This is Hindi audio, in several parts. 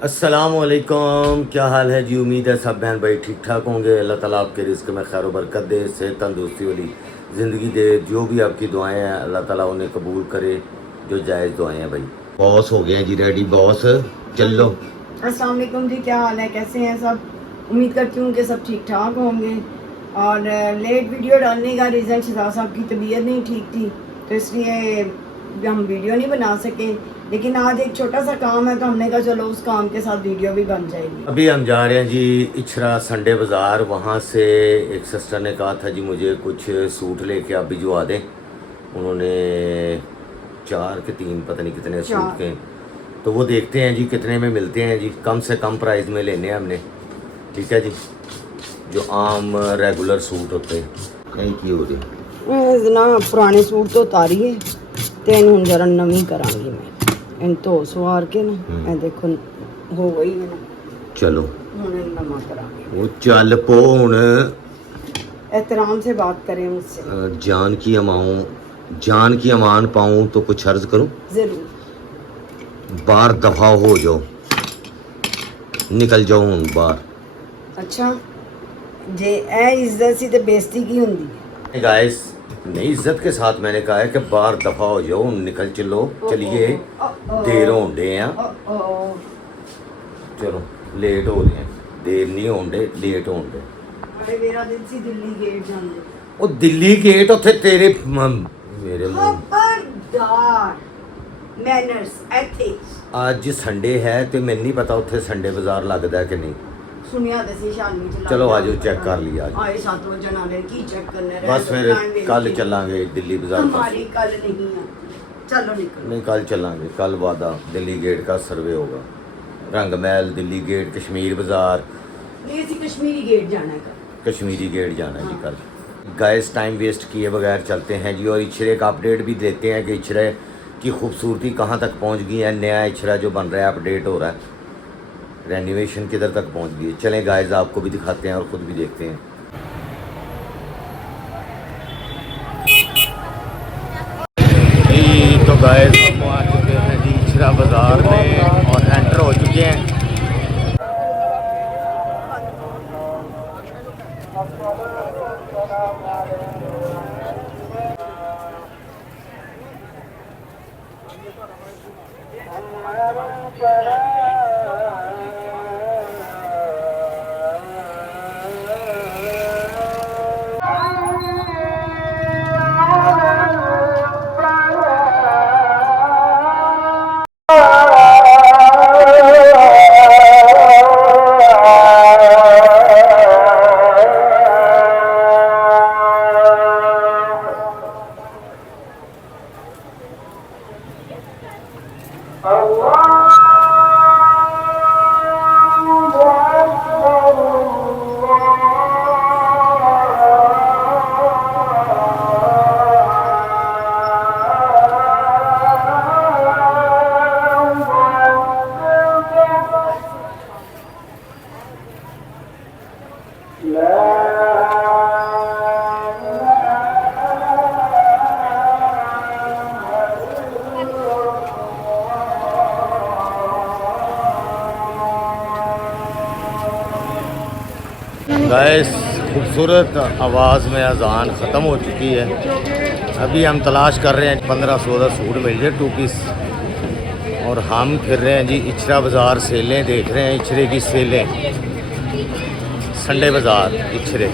अस्सलामुअलैकुम, क्या हाल है जी। उम्मीद है सब बहन भाई ठीक ठाक होंगे। अल्लाह ताला आपके रिस्क में खैर बरकत दे, सेहत तंदुरुस्ती वाली ज़िंदगी दे। जो भी आपकी दुआएं हैं अल्लाह ताला उन्हें कबूल करे, जो जायज़ दुआएं हैं भाई। बॉस हो गए हैं जी रेडी, बॉस चल लो। अस्सलाम वालेकुम जी, क्या हाल है, कैसे हैं सब। उम्मीद करती हूँ कि सब ठीक ठाक होंगे। और लेट वीडियो डालने का रीज़न शहजाद साहब की तबीयत नहीं ठीक थी, तो इसलिए हम वीडियो नहीं बना सके। लेकिन आज एक छोटा सा काम है, तो हमने कहा चलो उस काम के साथ वीडियो भी बन जाएगी। अभी हम जा रहे हैं जी इछरा संडे बाज़ार। वहाँ से एक सिस्टर ने कहा था जी मुझे कुछ सूट लेके आप भिजवा दें। उन्होंने 4 के 3 पता नहीं कितने सूट के, तो वो देखते हैं जी कितने में मिलते हैं जी। कम से कम प्राइस में लेने हैं हमने, ठीक है जी। जो आम रेगुलर सूट होते हैं कहीं की हो रही ना पुराने सूट तो उतारिए, तो इन जरा नवी करांगी मैं इन तो सवार के ना। देखो हो गई है ना, चलो नवा करांगी। वो चल पो हुण। एहतराम से बात करें मुझसे। जान की अमान पाऊँ तो कुछ अर्ज करूँ। जरूर। बाहर दफा हो जाओ, निकल जाओ हूँ बाहर। अच्छा जे ए इज्जत सी ते बेइज्जती की हुंदी है। गाइस नई इज्जत के साथ मैंने कहा है कि बाहर दफा हो जाओ, निकल चलो। चलिए देर होंडे हैं, चलो लेट हो रहे हैं। देर नहीं होंडे, लेट होंडे। अरे मेरा दिल सी दिल्ली गेट जांदे। ओ दिल्ली गेट उत्थे तेरे मेरे खबरदार, मैनर्स एथिक्स। आज संडे है तो मैंने नहीं पता उत्थे संडे बाजार लगता है कि नहीं। सुनिया दसी शालनी चला। चलो आज चेक कर लिया। आए 7 बजे नाले की चेक करने बस फिर कल चलांगे दिल्ली बाजार। हमारी कल नहीं है, चलो निकलो। नहीं कल चलांगे, कल वादा दिल्ली गेट का सर्वे होगा। रंग महल, दिल्ली गेट, कश्मीर बाजार। नहीं सी कश्मीरी गेट जाना है कल। कश्मीरी गेट जाना है जी कल। गाइस टाइम वेस्ट किए बगैर चलते हैं जी, और इछरे का अपडेट भी देते हैं कि इछरे की खूबसूरती कहाँ तक पहुँच गई है। नया इछरा जो बन रहा है, अपडेट हो रहा है, रेनोवेशन किधर तक पहुँच गई है। चलें गाइस आपको भी दिखाते हैं और ख़ुद भी देखते हैं। जी तो गाइस हम आ चुके हैं जी इछरा बाज़ार में और एंटर हो चुके हैं। गाइस खूबसूरत आवाज़ में अजान ख़त्म हो चुकी है। अभी हम तलाश कर रहे हैं 1500 सूट मिल जाए 2 पीस। और हम फिर रहे हैं जी इछरा बाज़ार। सेलें देख रहे हैं, इछरे की सेलें, संडे बाज़ार इछरे।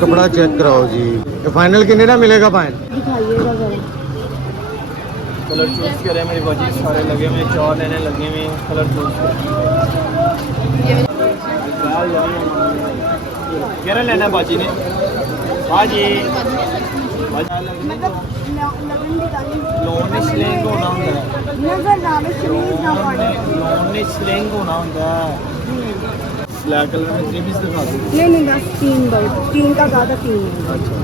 कपड़ा चेक कराओ जी, तो फाइनल कितने का मिलेगा? दिखाइएगा जरा। कलर चूज़ करें मेरी बाजी, सारे लगे हुए 4 लेने लगे हुए हैं। कलर चूज़ क्या लेना है बाजी ने? हाँ जी लोन स्लैंग होना होता है, लोन स्लैंग होना होता है। ब्लैक कलर में 3 पीस दिखा दो। नहीं बस 3 का ज़्यादा 3 है। अच्छा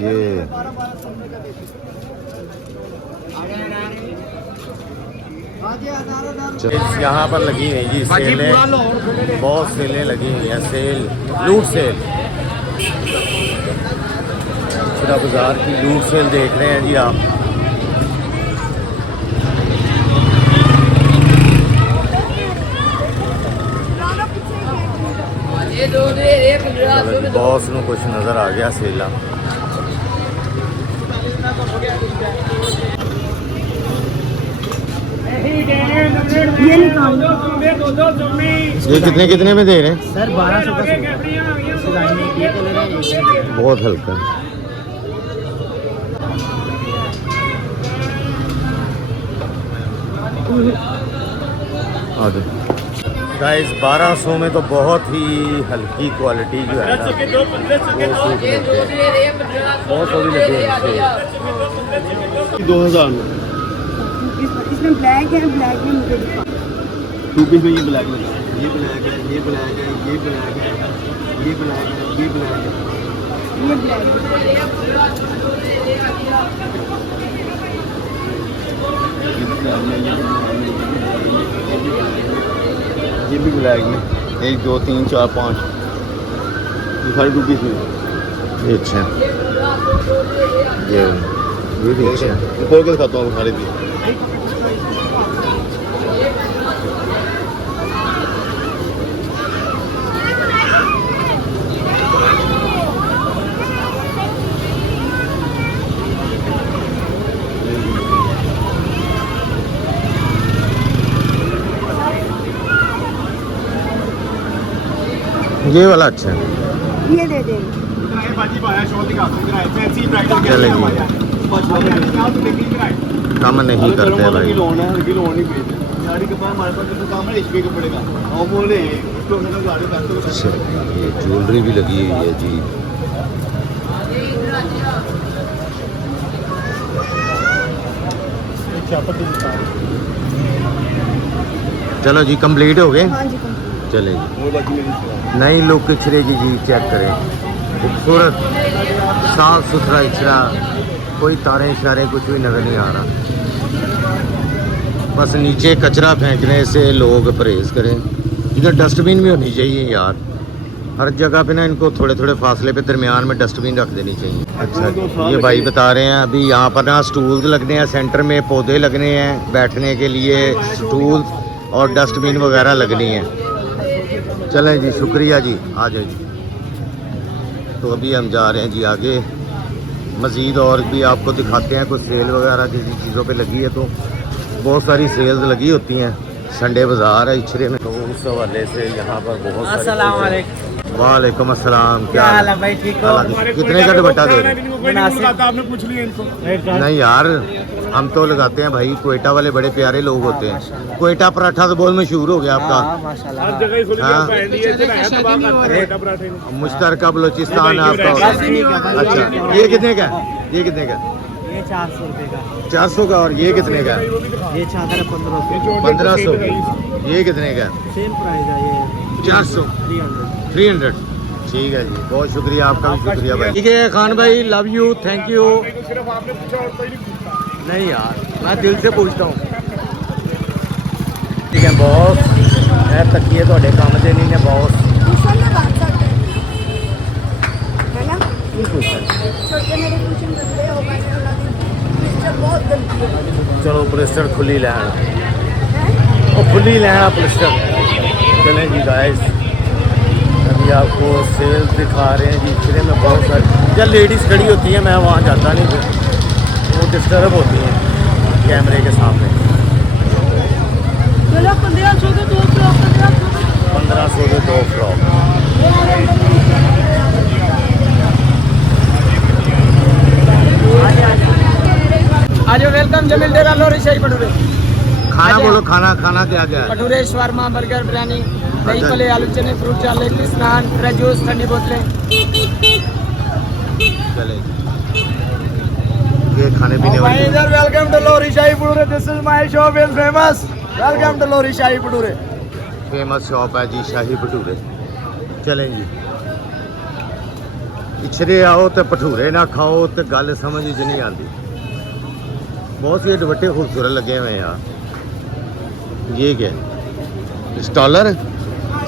ये यहाँ पर लगी हुई जी सेलें, बहुत सेलें लगी हुई हैं। सेल, लूट सेल, इछरा बाज़ार की लूट सेल देख रहे हैं जी आप। बॉस ਨੂੰ ਕੁਝ ਨਜ਼ਰ ਆ ਗਿਆ ਸੇਲਾ ये निकाल ये कितने कितने में दे रहे हैं सर 1200 का ये कलर है बहुत हल्का गाइस 1200 में तो बहुत ही हल्की क्वालिटी जो है ना वो सूट मिलते हैं बहुत सभी लगे हैं 2000 में इसमें ब्लैक है, ब्लैक में मुझे दिखा। 2 पीस में ये ब्लैक लगा ये ब्लैक है ये ब्लैक है ये ब्लैक है ये ब्लैक है ये ब्लैक है ये ब्लैक ये भी ब्लैक में 1 2 3 4 5 ये सारे 2 पीस में ये अच्छा ये भी अच्छा ये खोल के दिखाता हूँ सारे भी ये वाला अच्छा है ये दे दें। चलेगी कम नहीं करते भाई अच्छा, ये ज्वेलरी भी लगी हुई है जी चलो जी कंप्लीट हो गए हाँ जी चले जी नई लुक इछरे की जी चेक करें खूबसूरत साफ सुथरा इछरा कोई तारे इशारे कुछ भी नज़र नहीं आ रहा बस नीचे कचरा फेंकने से लोग परहेज़ करें इधर डस्टबिन भी होनी चाहिए यार हर जगह पे ना इनको थोड़े थोड़े फासले पे दरमियान में डस्टबिन रख देनी चाहिए अच्छा ये भाई बता रहे हैं अभी यहाँ पर ना स्टूल्स लगने हैं सेंटर में पौधे लगने हैं बैठने के लिए स्टूल और डस्टबिन वगैरह लगनी है चलें जी शुक्रिया जी आ जाए जी तो अभी हम जा रहे हैं जी आगे मज़ीद और भी आपको दिखाते हैं कुछ सेल वगैरह किसी चीज़ों पे लगी है तो बहुत सारी सेल्स लगी होती हैं संडे बाज़ार है इछरे में तो उस हवाले से यहाँ पर बहुत अस्सलाम वालेकुम वालेकुम अस्सलाम क्या हाल है भाई ठीक हो कितने का दुपट्टा दे रहे हैं आपने पूछ लिया इनको नहीं यार हम तो लगाते हैं भाई कोयटा वाले बड़े प्यारे लोग होते हैं कोयटा पराठा तो बहुत मशहूर हो गया आपका हाँ मुश्तरका बलोचिस्तान है आपका अच्छा ये कितने का है ये कितने का ये 400 रुपए का 400 का और ये कितने का है ये चादर 1500 1500 ये कितने का है सेम प्राइस है ये 400 300 300 ठीक है जी बहुत शुक्रिया आपका भी शुक्रिया भाई ठीक है खान भाई लव यू थैंक यू नहीं यार मैं दिल से पूछता हूँ ठीक है बॉस मैं तकिए थोड़े काम से नहीं ने बॉस है ना छोटे मेरे ट्यूशन बदले हो गए मिस्टर बहुत गलती है चलो प्लिस्टर खुली लैन खुली लैन प्लिस्टर चलें जी गाइस अभी आपको सेल्स दिखा रहे हैं जी इचरे में बहुत सारी जब लेडीज़ खड़ी होती हैं मैं वहाँ जाता नहीं फिर वो डिस्टर्ब होती हैं कैमरे के सामने 1500 के 2 फ्रॉक 1500 के 2 फ्रॉक आज वेलकम जमील डेरा लोरी शाही भटूरे खाना बोलो खाना खाना क्या क्या है भटूरे शवारमा बर्गर बिरयानी दही पले आलू चने fruit chaat leg piece naan fresh juice ठंडी बोतलें चले ये खाने पीने वाली इधर welcome to Lori Shahi Bhature this is my shop is famous welcome to Lori Shahi Bhature famous shop है जी शाही भटूरे चलें जी इछरे आओ तो भटूरे ना खाओ तो गल समझ च नहीं आती बहुत से दुपट्टे खूबसूरत लगे हुए हैं यार ये क्या है स्टॉलर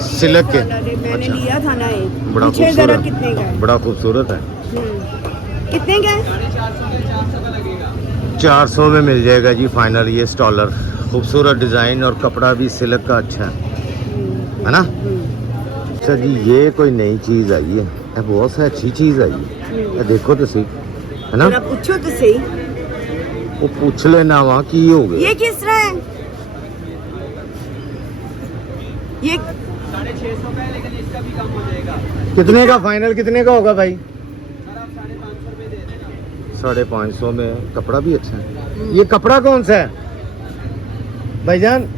सिल्क के मैंने लिया था ना एक बड़ा पीछे जरा खूबसूरत कितने का है बड़ा खूबसूरत है कितने का है 400 में मिल जाएगा जी फाइनल ये स्टॉलर खूबसूरत डिज़ाइन और कपड़ा भी सिल्क का अच्छा है ना अच्छा जी, ये कोई नई चीज़ आई है, ये बहुत सी अच्छी चीज़ आई है, ये देखो तो सही है ना। जरा पूछो तो सही, वो पूछ लेना वहाँ की हो गया। ये किस तरह है? ये 650 का है, लेकिन इसका भी कम हो जाएगा। कितने का फाइनल कितने का होगा भाई? सर आप 550 रुपये दे देना। 550 में कपड़ा भी अच्छा है। ये कपड़ा कौन सा है भाईजान?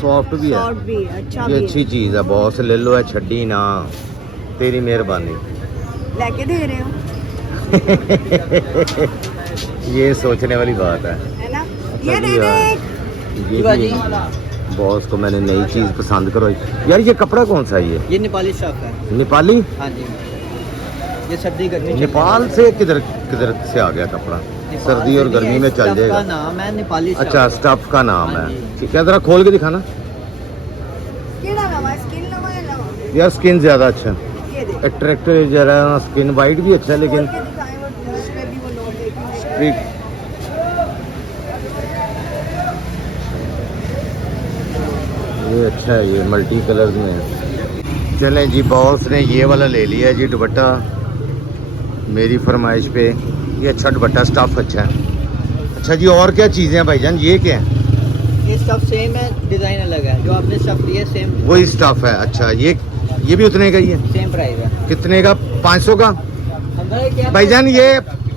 सॉफ्ट भी है, शॉर्ट भी अच्छा ये भी अच्छी चीज़ है, बॉस ले लो है, छड्डी ना, तेरी मेहरबानी। लेके दे रहे हो, ये सोचने वाली बात है। है ना? अच्छा ये जी दे दे यार, एक। ये भी बॉस को मैंने नई चीज़ पसंद करो यार। ये कपड़ा कौन सा है ये नेपाली शॉप है। नेपाली? हाँ जी, ये सर्दी गर्मी नेपाल से किधर किधर से आ गया कपड़ा? सर्दी और गर्मी में चल जाएगा। का नाम है नेपाली शॉप। अच्छा, स्टफ का नाम हाँ है, जी। ठीक है, जरा खोल के दिखाना केड़ा नवा स्किन नवा है नवा? यार। स्किन ज़्यादा अच्छा, ये दे अट्रैक्टिव जरा, स्किन वाइट भी अच्छा है, लेकिन खोल के दिखाएं, वो दूसरे भी वो लोग देखेंगे। स्ट्रीट ये अच्छा है, ये मल्टी कलर्स में है। चलें जी, बॉस ने ये वाला ले लिया जी दुपट्टा मेरी फरमाइश पे। ये अच्छा दुपट्टा, स्टफ अच्छा है। अच्छा जी, और क्या चीज़ें हैं भाईजान? ये क्या है? ये सब सेम है, डिजाइन अलग है। जो आपने स्टफ लिया सेम वही स्टफ है। अच्छा, ये भी उतने का ही है? सेम प्राइस है। कितने का? 500 का अंदर क्या भाईजान? ये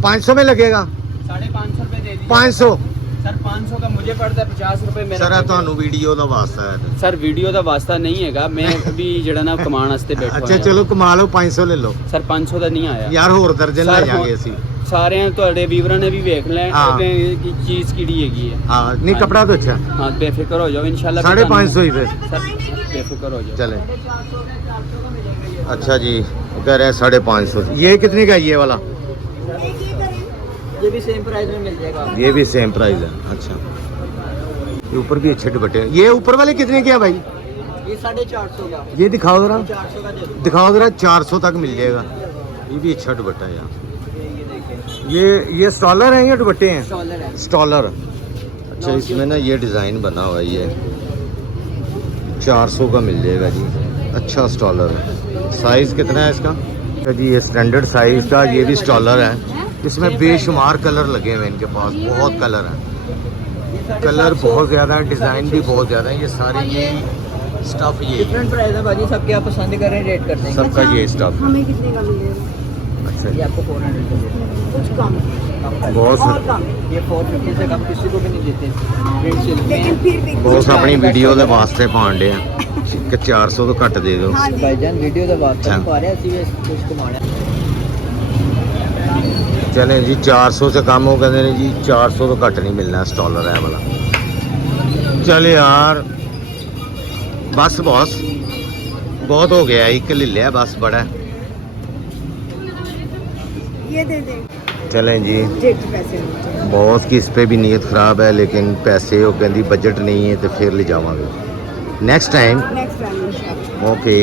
500 में लगेगा? 550 रुपये दे दीजिए। 500 सर 500 का मुझे पड़ता है, 50 रुपये मेरा। सर ਤੁਹਾਨੂੰ ਵੀਡੀਓ ਦਾ ਵਾਸਤਾ ਹੈ। ਸਰ ਵੀਡੀਓ ਦਾ ਵਾਸਤਾ ਨਹੀਂ ਹੈਗਾ, ਮੈਂ ਵੀ ਜਿਹੜਾ ਨਾ ਕਮਾਉਣ ਵਾਸਤੇ ਬੈਠਾ ਅੱਛਾ ਚਲੋ ਕਮਾ ਲਓ, 500 ਲੈ ਲਓ ਸਰ 500 ਦਾ ਨਹੀਂ ਆਇਆ ਯਾਰ, ਹੋਰ ਦਰਜਨ ਲੈ ਸਰ, ਜਾਾਂਗੇ ਅਸੀਂ। ਸਾਰਿਆਂ ਤੁਹਾਡੇ ਵੀਵਰਾਂ ਨੇ ਵੀ ਵੇਖ ਲੈਣ ਹਾਂ। ਕਿ ਚੀਜ਼ ਕਿਹੜੀ ਹੈਗੀ ਹੈ। ਹਾਂ ਨਹੀਂ, ਕਪੜਾ ਤਾਂ अच्छा ਹਾਂ ਬੇਫਿਕਰ ਹੋ ਜਾਓ, ਇਨਸ਼ਾਅੱਲਾ 550 ही पे ਸਰ ਬੇਫਿਕਰ ਹੋ ਜਾਓ। चले। अच्छा जी, वो कह रहे हैं 550। ये कितने का है ये वाला? ये भी सेम प्राइस में मिल जाएगा। ये भी सेम प्राइस है। अच्छा, ये ऊपर भी अच्छे दुपट्टे हैं। ये ऊपर वाले कितने के हैं भाई? ये 450 का। ये दिखाओ जरा, 400 का दे दो। दिखाओ जरा। 400 तक मिल जाएगा। ये भी अच्छा दुपट्टा है यार। ये देखिए, ये स्टॉलर हैं या दुपट्टे हैं? स्टॉलर है। स्टॉलर। अच्छा, इसमें ना ये डिज़ाइन बना हुआ है, ये 400 का मिल जाएगा जी। अच्छा स्टॉलर है। साइज़ कितना है इसका? अच्छा जी, ये स्टैंडर्ड साइज़ का, ये भी स्टॉलर है। इसमें बेशुमार कलर लगे हुए हैं इनके पास, बहुत कलर है, कलर बहुत ज़्यादा है, डिज़ाइन भी बहुत ज़्यादा है। ये सारे ये स्टफ ये डिफरेंट प्राइस है भाजी, सबके आप पसंद करें रेट करते हैं। सबका ये स्टफ है। हमें कितने का मिलेगा? अच्छा, ये आपको 400 का देते हैं। कुछ कम, बहुत और सा- कम, ये 450 से कम किसी को भी नहीं देते। रेट सिल्क में लेकिन फिर भी बहुत अपनी वीडियो के वास्ते पांडे हैं कि 400 तो घट दे दो। हाँ जी। भाईजान वीडियो का बात अच्छा। कर पा रहे हैं, इसी में कुछ कमाना है। चले जी, 400 से कम हो कहते हैं जी, 400 तो घट नहीं मिलना स्टॉलर है वाला। चल यार बस बॉस, बहुत हो गया, एक ले लिया बस, बड़ा है। ये दे दे चलें जी, जेठ पैसे मुझे। बॉस की इस पे भी नीयत ख़राब है, लेकिन पैसे वो कहती बजट नहीं है, तो फिर ले जावांगे नेक्स्ट टाइम। नेक्स्ट टाइम इंशाल्लाह। ओके,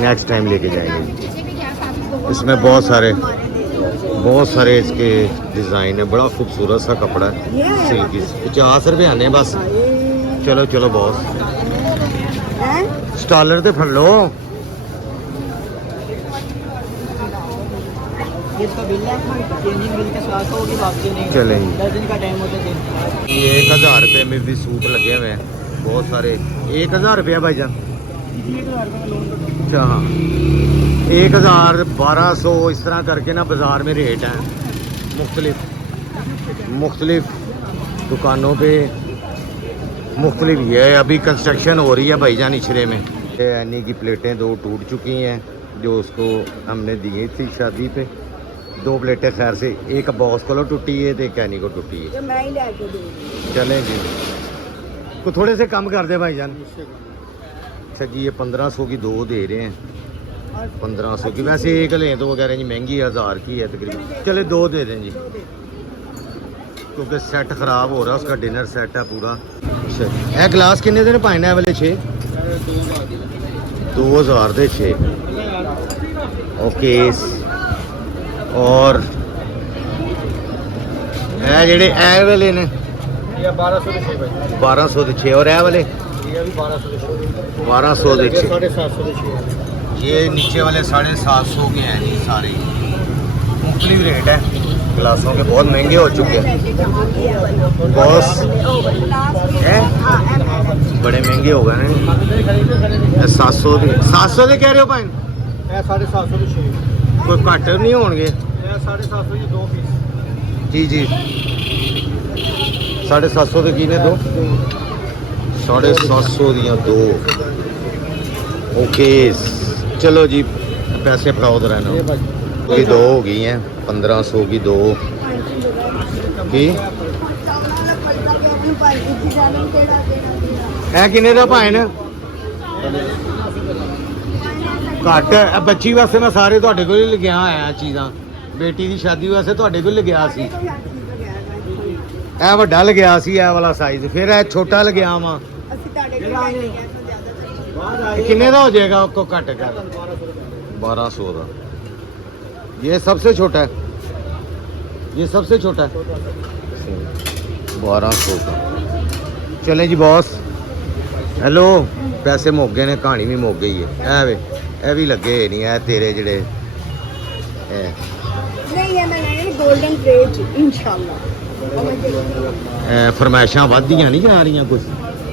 नेक्स्ट टाइम लेके जाएंगे। इसमें बहुत सारे इसके डिज़ाइन है, बड़ा खूबसूरत सा कपड़ा है, ये है सिल्की। 50 रुपये आने बस। चलो चलो बॉस, हैं? स्टॉलर तो फड़ लो। ये इसका बिल है, चेंजिंग बिल के साथ होगी, वापसी नहीं। चलें। 10 दिन का टाइम होता है। ये 1000 रुपये में भी सूट लगे हुए हैं बहुत सारे। 1000 रुपया भाईजान? अच्छा हाँ, 1000 1200 इस तरह करके ना बाज़ार में रेट हैं मुख्तलिफ दुकानों पे मुख्तलिफ। ये है, अभी कंस्ट्रक्शन हो रही है भाईजान इचरे में। ये एनी की प्लेटें 2 टूट चुकी हैं, जो उसको हमने दी थी शादी पे। 2 प्लेटें खैर से, एक बॉस को टूटी है तो एक एनी को टूटी है। तो मैं ही लेके दूँगी। चलें जी, तो थोड़े से कम कर दे भाईजान। अच्छा जी, ये 1500 की 2 दे रहे हैं, 1500 की। वैसे एक लें तो वो कह रहे हैं जी महंगी 1000 की है तकरीबन। चले 2 दे दें जी, क्योंकि सेट ख़राब हो रहा है, उसका डिनर सेट है पूरा। अच्छा, ये गिलास किन्ने दिन पाने वाले? 6 2000 दे 6। ओके, और ए जेडे ए वाले ने ये 1200 के 6 भाई। 1200 दे 6, और ए वाले ये भी 1200 के 6। 1200 दे 6। 750 के 6। ये नीचे वाले 750 के हैं जी सारे, मुख्तलिफ रेट है गिलासों के, बहुत महंगे हो चुके हैं बॉस हैं, बड़े महंगे हो गए ना। 700 दे कह रहे हो भाई? ਇਹ 750 ਦੀ 6 कोई घट नहीं होंगे? ਇਹ 750 ਦੀ 2 ਪੀਸ जी जी 750 के की ने दो, 750 दियाँ दो। ओके चलो जी पैसे फड़ाओ तो रहना की दो हो गई हैं, 1500 की दो की है किन्ने दा भाई ने घट बच्ची वास्ते मैं सारे ਤੁਹਾਡੇ ਕੋਲ ਹੀ ਲਗਿਆ ਆਇਆ ਚੀਜ਼ਾਂ, ਬੇਟੀ ਦੀ ਸ਼ਾਦੀ ਵਾਸਤੇ ਤੁਹਾਡੇ ਕੋਲ ਲਗਿਆ ਸੀ। ਇਹ ਵੱਡਾ ਲਗਿਆ ਸੀ ਇਹ ਵਾਲਾ ਸਾਈਜ਼, ਫਿਰ ਇਹ ਛੋਟਾ ਲਗਿਆ ਵਾ। किन्ने का हो जाएगा आपको कट कर? 1200 का। ये सबसे छोटा है, ये सबसे छोटा है 1200 का। चले जी बॉस, हेलो पैसे मुक गए ने, कहानी भी मुक गई है। वे ए भी लगे नहीं है तेरे जड़े गोल्डन प्लेट इंशाल्लाह। फरमाइशां वधियां नहीं जा रही कुछ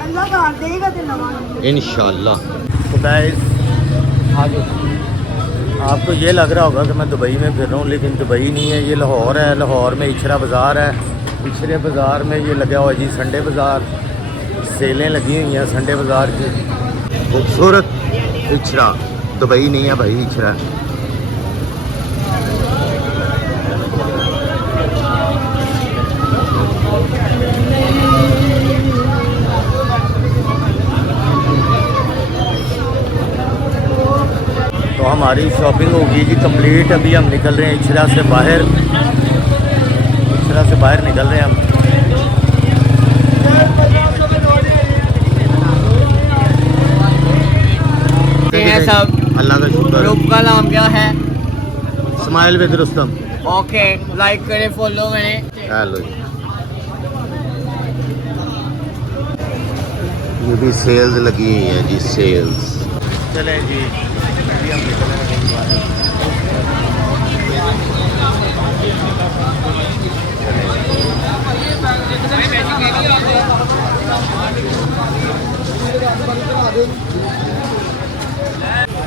अल्लाह कर देगा ते नवा इंशाल्लाह। तो गाइस आपको ये लग रहा होगा कि मैं दुबई में फिर रहा हूँ, लेकिन दुबई नहीं है, ये लाहौर है। लाहौर में इचरा बाज़ार है, इचरे बाज़ार में ये लगा हुआ जी संडे बाज़ार, सेलें लगी हुई हैं संडे बाज़ार की। खूबसूरत इचरा, दुबई नहीं है भाई, इचरा है। तो हमारी शॉपिंग होगी जी कंप्लीट। अभी हम निकल रहे हैं इचरा से बाहर, इचरा से बाहर निकल रहे हैं हम। सब अल्लाह का शुक्र। ग्रुप का नाम क्या है? Smile with Rustam. Okay, like करें, फॉलो करें। हेलो जी, ये भी सेल्स लगी हुई है जी, सेल्स। चले जी अभी हम निकल रहे हैं बाहर।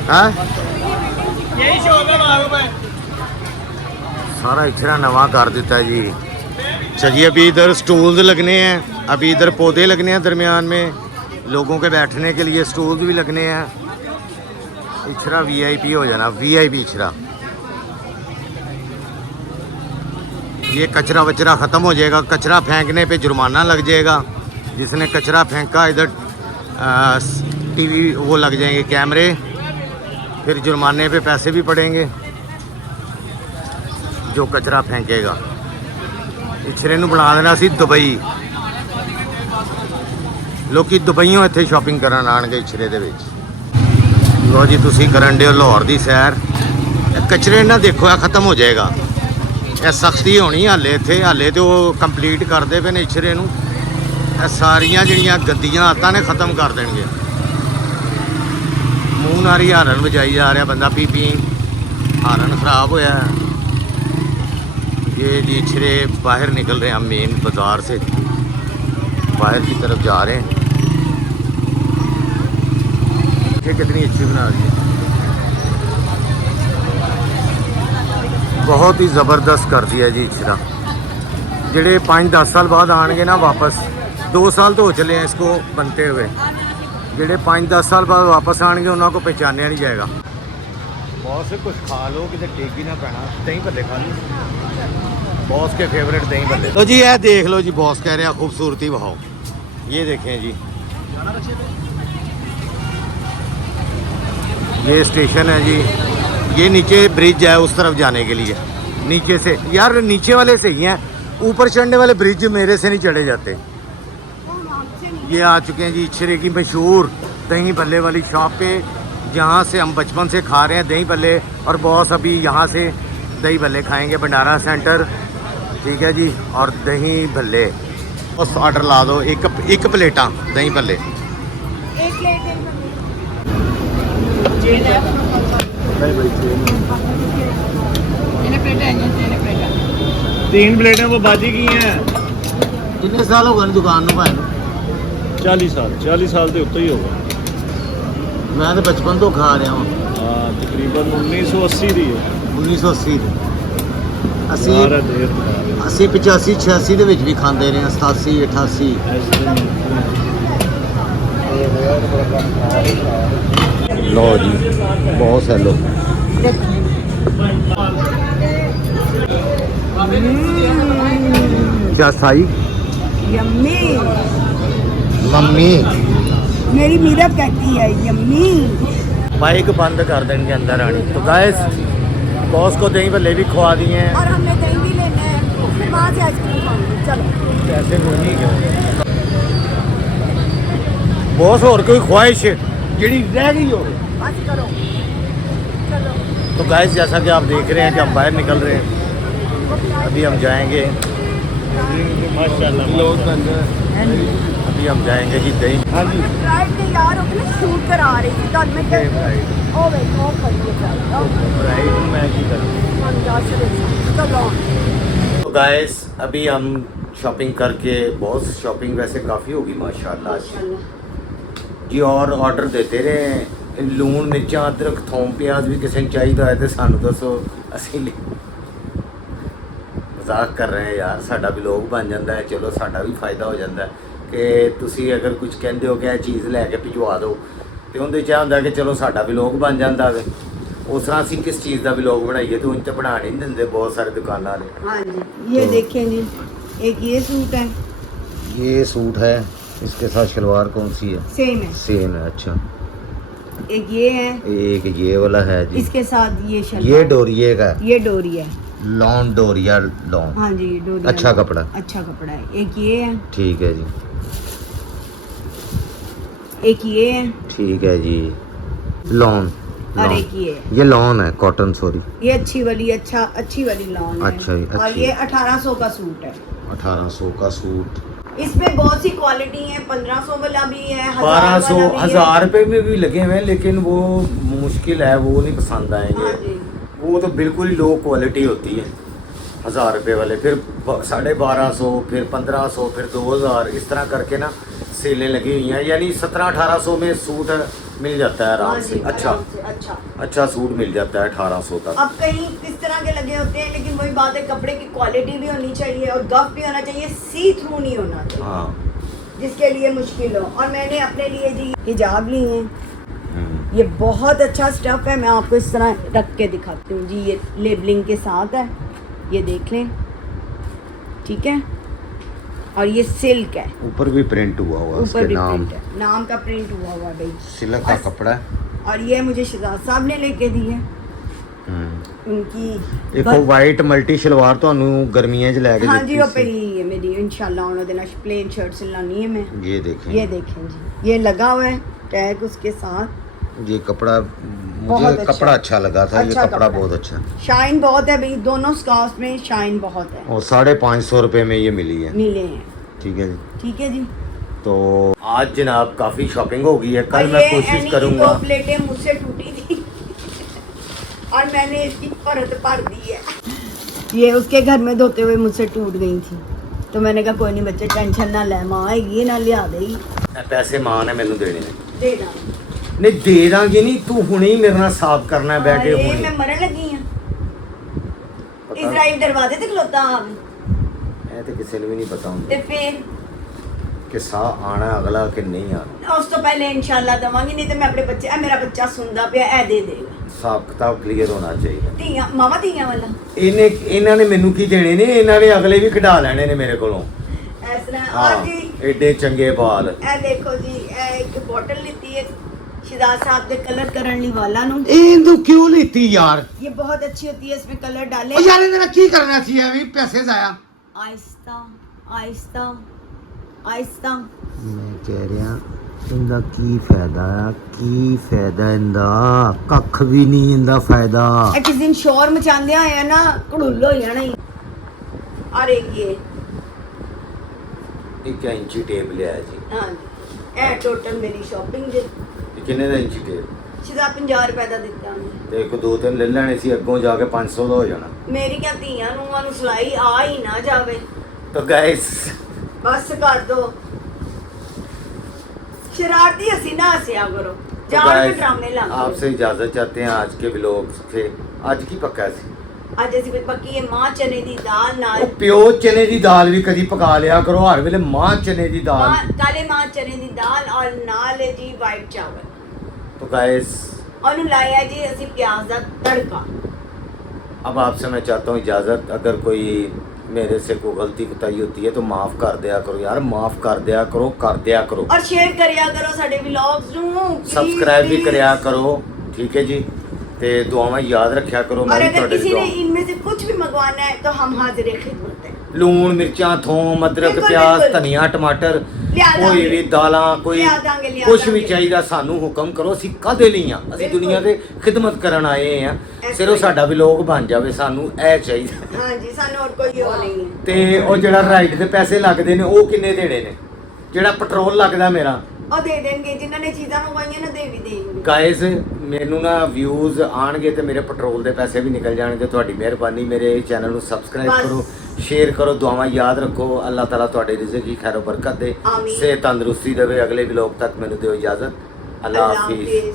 हाँ यही शोरूम है। सारा इचरा नवा कर दिता जी। चलिए अभी इधर स्टूल्स लगने हैं, अभी इधर पौधे लगने हैं, दरमियान में लोगों के बैठने के लिए स्टूल्स भी लगने हैं। इचरा वीआईपी हो जाना, वीआईपी इचरा। ये कचरा वचरा ख़त्म हो जाएगा, कचरा फेंकने पे जुर्माना लग जाएगा। जिसने कचरा फेंका इधर टीवी वो लग जाएंगे कैमरे, फिर जुर्माने पे पैसे भी पड़ेंगे जो कचरा फेंकेगा। इचरे नूं बना देना सी दुबई। लोग दुबईयों इत्थे शॉपिंग करन आणगे इचरे दे विच। लो जी तुसीं करन दे लाहौर दी सैर। कचरे ना देखो खत्म हो जाएगा, यह सख्ती होनी हाले इत्थे, हाले तो कंप्लीट करते पे ने इचरे नूं। सारियां जिहड़ियां गंदियां आदतां ने ख़त्म कर देणगे। मूँह नाल ही हारन बजाई जा रहा बंदा, पी पी हारन खराब होया। ये जी इचरे बाहर निकल रहे हैं हम मेन बाज़ार से, बाहर की तरफ जा रहे हैं। ये कितनी अच्छी बना दी है, बहुत ही ज़बरदस्त कर दिया जी इचरा। जेडे 5-10 साल बाद आएंगे ना वापस, 2 साल तो हो चले हैं इसको बनते हुए, जेडे 5-10 साल बाद वापस आएंगे उन्होंने को पहचानिया नहीं जाएगा। बॉस कुछ खा लो कि टेक ही ना पैना, दही भल्ले खा लो, बॉस के फेवरेट दही भल्ले। तो जी यह देख लो जी, बॉस कह रहे हैं खूबसूरती बहाओ। ये देखें जी, ये स्टेशन है जी, ये नीचे ब्रिज है उस तरफ जाने के लिए। नीचे से यार, नीचे वाले से ही हैं, ऊपर चढ़ने वाले ब्रिज मेरे से नहीं चढ़े जाते। ये आ चुके हैं जी इचरे की मशहूर दही भल्ले वाली शॉप पे, जहाँ से हम बचपन से खा रहे हैं दही भल्ले। और बॉस अभी यहाँ से दही भल्ले खाएंगे, भंडारा सेंटर, ठीक है जी। और दही भल्ले बस ऑर्डर ला दो, एक प्लेटा दही भल्ले। एक प्लेट भाई भाई तेरे प्लेट है, तेरे प्लेट है। 3 प्लेटें वो बाजी की हैं। कितने साल हो गए दुकान ਨੂੰ ਭਾਈ 40 ਸਾਲ ਦੇ ਉੱਤੇ ਹੀ ਹੋ ਗਏ। ਮੈਂ ਤਾਂ ਬਚਪਨ ਤੋਂ ਖਾ ਰਿਹਾ ਹਾਂ ਹਾਂ ਤਕਰੀਬਨ 1980 ਦੀ ਹੈ। 1980 ਦੇ ਅਸੀਂ ਸਾਰਾ ਦੇਰ 80 85 86 ਦੇ ਵਿੱਚ ਵੀ ਖਾਂਦੇ ਰਹੇ ਹਾਂ 87 88 ਲੋ ਜੀ ਬਹੁਤ ਸੈਲੋ क्या साई यम्मी। मम्मी मेरी मीरा कहती है यम्मी। बाइक बंद कर देंगे अंदर आनी तो गाइस बॉस को दही भल्ले भी खवा दिए हैं और हमने दही भी लेना है, फिर वहाँ से आइसक्रीम खाएंगे। चलो पैसे कोई नहीं गए बॉस और कोई ख्वाहिश ਜਿਹੜੀ ਰਹਿ ਗਈ ਹੋ बस करो, चलो। तो गाइस जैसा कि आप देख रहे हैं कि हम बाहर निकल रहे हैं अभी हम जाएंगे ਮਾਸ਼ਾਅੱਲਾ ਲੋਕ ਬੰਦੇ अभी हम जाएंगे जी दही ਹਾਂਜੀ फ्राइड के यार अपने शूट करा रही थी तो मैं क्या ओ भाई वो खड़ी है मैं की करूँ चलो। तो गाइस अभी हम शॉपिंग करके बहुत शॉपिंग वैसे काफ़ी होगी माशाल्लाह आज जी और ऑर्डर देते रहे लून मिर्चा अदरक थोम प्याज भी किसी ने चाहिए है तो सानू दसो असी मजाक कर रहे हैं यार साडा भी लोग बन जाता है चलो साडा भी फायदा हो जाता है कि तुसी अगर कुछ कहते हो कि यह चीज़ लैके भिजवा दो तो उनके चाह होंगे कि चलो साडा भी लोग बन जाता है उस तरह असी किस चीज़ का भी लोग बनाइए तो उन तो बना नहीं देंगे बहुत सारे दुकान वाले। हाँ जी ये देखें जी एक ये सूट है ये सूट है इसके साथ शलवार कौन सी है सेम है, सेम है अच्छा एक ये है एक ये वाला है जी इसके साथ ये शलवार, ये डोरिये का ये डोरी है। लॉन डोरिया लॉन हाँ जी डोरी अच्छा कपड़ा अच्छा कपड़ा है। एक ये है, ठीक है जी एक ये है ठीक है जी लॉन और एक ये है। ये लॉन है कॉटन सॉरी ये अच्छी वाली अच्छी वाली लॉन है। अच्छा जी, और अच्छी। ये 1800 का सूट है। 1800 का सूट इसमें बहुत सी क्वालिटी है, 1500 वाला भी है, 1200 वाला भी है। 1000 रुपए में भी लगे हुए हैं लेकिन वो मुश्किल है वो नहीं पसंद हाँ आएंगे जी। वो तो बिल्कुल ही लो क्वालिटी होती है 1000 रुपए वाले फिर 1250 फिर 1500 फिर 2000 इस तरह करके ना सेलें लगी हुई हैं यानी 1700-1800 में सूट मिल जाता है आराम हाँ से जी, अच्छा आराम से, अच्छा। अच्छा सूट मिल जाता है 1800 तक। अब कहीं किस तरह के लगे होते हैं लेकिन वही बात है कपड़े की क्वालिटी भी होनी चाहिए और गफ भी होना चाहिए, सी थ्रू नहीं होना चाहिए हाँ जिसके लिए मुश्किल हो। और मैंने अपने लिए जी हिजाब ली हैं, ये बहुत अच्छा स्टफ है। मैं आपको इस तरह रख के दिखाती हूँ जी, ये लेबलिंग के साथ है, ये देख लें ठीक है। और ये सिल्क है, ऊपर भी प्रिंट हुआ हुआ ऊपर उसके भी नाम प्रिंट है, नाम का प्रिंट हुआ हुआ भाई। सिल्क का कपड़ा है और ये मुझे शहजाद साहब ने लेके दी है उनकी एक वाइट मल्टी शलवार ਤੁਹਾਨੂੰ गर्मियां च लेके हाँ जी वो पहली है मेरी इंशाल्लाह उन्होंने दिन प्लेन शर्ट सिलानी है मैं। ये देखें ये देखें जी ये लगा हुआ है टैग उसके साथ। ये कपड़ा बहुत मुझे अच्छा। कपड़ा अच्छा लगा था अच्छा ये कपड़ा कपड़ा बहुत अच्छा शाइन बहुत है भाई, दोनों स्कार्फ में शाइन बहुत है। और 550 रुपए में ये मिली है मिले हैं ठीक है जी। ठीक है जी। तो आज जनाब काफ़ी शॉपिंग हो गई है कल और मैं ये कोशिश एनी की करूँगा 2 प्लेटें मुझसे टूटी थी और मैंने इसकी परत भर दी है। ये उसके घर में धोते हुए मुझसे टूट गई थी तो मैंने कहा कोई नहीं बच्चे टेंशन ना ले, माँ आएगी ना लिया देगी। पैसे मां ने मैंने देने ने दे दा नहीं दे दांगी नहीं तू हुणे ही मेरे नाल साफ करना है बैठ के अरे, हुणे मैं मरन लगी हूँ पता इजराइल दरवाजे ते खलोता आप मैं तो किसी ने भी नहीं पता ते होंगे फिर कि साह आना अगला कि नहीं आना उस तो पहले इंशाल्लाह दवांगी, नहीं तो मैं अपने बच्चे मेरा बच्चा सुनदा पिया ए दे देगा। हिसाब किताब क्लीयर होना चाहिए ਧੀਆਂ ਮਾਵਾ ਧੀਆਂ ਵਾਲਾ ਇਹਨਾਂ ਨੇ ਮੈਨੂੰ ਕੀ ਦੇਣੇ ਨੇ ਇਹਨਾਂ ਨੇ ਅਗਲੇ ਵੀ ਕਢਾ ਲੈਣੇ ਨੇ ਮੇਰੇ ਕੋਲੋਂ ਇਸ ਤਰ੍ਹਾਂ। ਹਾਂ और जी ਐਡੇ ਚੰਗੇ ਬਾਲ ਇਹ ਦੇਖੋ ਜੀ ਇਹ ਇੱਕ ਬੋਟਲ ਲਿੱਤੀ ਹੈ ਸ਼ਹਿਜ਼ਾਦ ਸਾਹਿਬ ਦੇ ਕਲਰ ਕਰਨ ਲਈ ਵਾਲਾ ਨੂੰ। ਇਹ ਤੂੰ ਕਿਉਂ ਲੀਤੀ ਯਾਰ ये बहुत अच्छी होती है, इसमें कलर डाले ਉਹ ਯਾਰ ਇਹਦੇ ਨਾਲ ਕੀ ਕਰਨਾ ਸੀ ਐਵੇਂ ਪੈਸੇ ਜ਼ਾਇਆ आहिस्ता आहिस्ता आहिस्ता। ਮੈਂ ਕਹਿ ਰਿਹਾ ਇਹਦਾ ਕੀ ਫਾਇਦਾ ਆ ਕੀ ਫਾਇਦਾ ਇਹਦਾ ਕੱਖ ਵੀ ਨਹੀਂ ਇਹਦਾ ਫਾਇਦਾ ਇਹ ਕਿਸ ਦਿਨ ਸ਼ੋਰ ਮਚਾਉਂਦੇ ਆਏ ਨਾ ਘੜੁੱਲ ਹੋ ਜਾਣਾ ਹੀ। और एक ये ਇੱਕ ਇੰਚੀ ਟੇਪ ਲਿਆ ਜੀ हाँ जी ਇਹ टोटल मेरी शॉपिंग ਦੇ ਇਹ ਕਿੰਨੇ ਦਾ ਇੰਚੀ ਟੇਪ ਸ਼ਿਦਾ 50 ਰੁਪਏ ਦਾ ਦਿੱਤਾ ਉਹਨੇ। ਤੇ ਇੱਕ ਦੋ ਤਿੰਨ ਲੈ ਲੈਣੇ ਸੀ, ਅੱਗੋਂ ਜਾ ਕੇ 500 ਦਾ ਹੋ ਜਾਣਾ। ਮੇਰੀ ਕਿਆ ਧੀਆਂ ਨੂੰ ਸਿਲਾਈ ਆ ਹੀ ਨਾ ਜਾਵੇ। तो गाइस बस कर दो, शरारती हंसी ना हंसिया करो, तो जान के guys, ड्रामे ला। आपसे इजाजत चाहते हैं आज के व्लॉग से। आज की पक्का सी ਅੱਜ ਅਸੀਂ ਪੱਕੀ ਇਹ ਮਾਂ ਚਨੇ ਦੀ ਦਾਲ ਨਾਲ ਉਹ ਪਿਓ ਚਨੇ ਦੀ ਦਾਲ ਵੀ ਕਦੀ ਪਕਾ ਲਿਆ ਕਰੋ, ਹਰ ਵੇਲੇ ਮਾਂ ਚਨੇ ਦੀ दाल। ਕਾਲੇ ਮਾਂ ਚਨੇ ਦੀ ਦਾਲ ਔਰ ਨਾਲ ਜੀ ਵਾਈਟ ਚਾਵਲ। तो गाइस ਉਹਨੂੰ ਲਾਇਆ ਜੀ ਅਸੀਂ ਪਿਆਜ਼ ਦਾ ਤੜਕਾ। अब आपसे मैं चाहता हूँ इजाज़त, अगर कोई मेरे से कोई गलती कोताही होती है तो माफ़ कर दिया करो यार, माफ़ कर दिया करो, कर दिया करो। और शेयर करिया करो साडे व्लॉग्स ਨੂੰ, सब्सक्राइब भी करिया करो, ठीक है जी। ते दुआवां याद रखा करो। और मैं अगर किसी ने दुआ इनमें से कुछ भी मंगवाना है तो हम हाजिर खिदमत है। लून मिर्चा थोम अदरक बिल्कुल, प्याज बिल्कुल। धनिया टमाटर लिया कोई दांगे। भी दालां कोई लिया दांगे, लिया कुछ भी दांगे। चाहिए सानू हुक्म करो, ਅਸੀਂ ਕਾਦੇ ਲਈ ਆ? ਅਸੀਂ बिल्कुल। ਦੁਨੀਆ ਦੇ ਖਿਦਮਤ ਕਰਨ ਆਏ ਆ। ऐसा ਸਿਰਫ ही। ਸਾਡਾ ਵੀ ਲੋਕ ਬਣ ਜਾਵੇ, ਸਾਨੂੰ ਇਹ ਚਾਹੀਦਾ। हाँ जी, सानू और कोई और नहीं है। ਤੇ ਉਹ ਜਿਹੜਾ ਰਾਈਡ ਦੇ ਪੈਸੇ ਲੱਗਦੇ ਨੇ ਉਹ ਕਿੰਨੇ ਦੇਣੇ ਨੇ? ਜਿਹੜਾ ਪੈਟਰੋਲ ਲੱਗਦਾ ਮੇਰਾ और दे देंगे जिन्होंने चीज़ां मंगवाई ना, दे भी देंगे। ਗਾਇਜ਼ ਮੈਨੂੰ ਨਾ ਵਿਊਜ਼ ਆਣਗੇ ਤੇ ਮੇਰੇ ਪੈਟਰੋਲ ਦੇ ਪੈਸੇ ਵੀ ਨਿਕਲ ਜਾਣਗੇ। ਤੁਹਾਡੀ ਮਿਹਰਬਾਨੀ, ਮੇਰੇ ਚੈਨਲ ਨੂੰ ਸਬਸਕ੍ਰਾਈਬ ਬਸ। ਕਰੋ, ਸ਼ੇਅਰ ਕਰੋ, ਦੁਆਵਾਂ ਯਾਦ ਰੱਖੋ। ਅੱਲਾਹ ਤਾਲਾ ਤੁਹਾਡੇ ਰਿਜ਼ਕ ਦੀ ਖੈਰ ਬਰਕਤ ਦੇ, ਆਮੀਨ। ਸਿਹਤ ਤੰਦਰੁਸਤੀ ਦੇਵੇ। ਅਗਲੇ ਵਲੌਗ ਤੱਕ ਮੈਨੂੰ ਦਿਓ ਇਜਾਜ਼ਤ। ਅੱਲਾਹ अल्लाह ਹਾਫਿਜ਼। हाफिज़।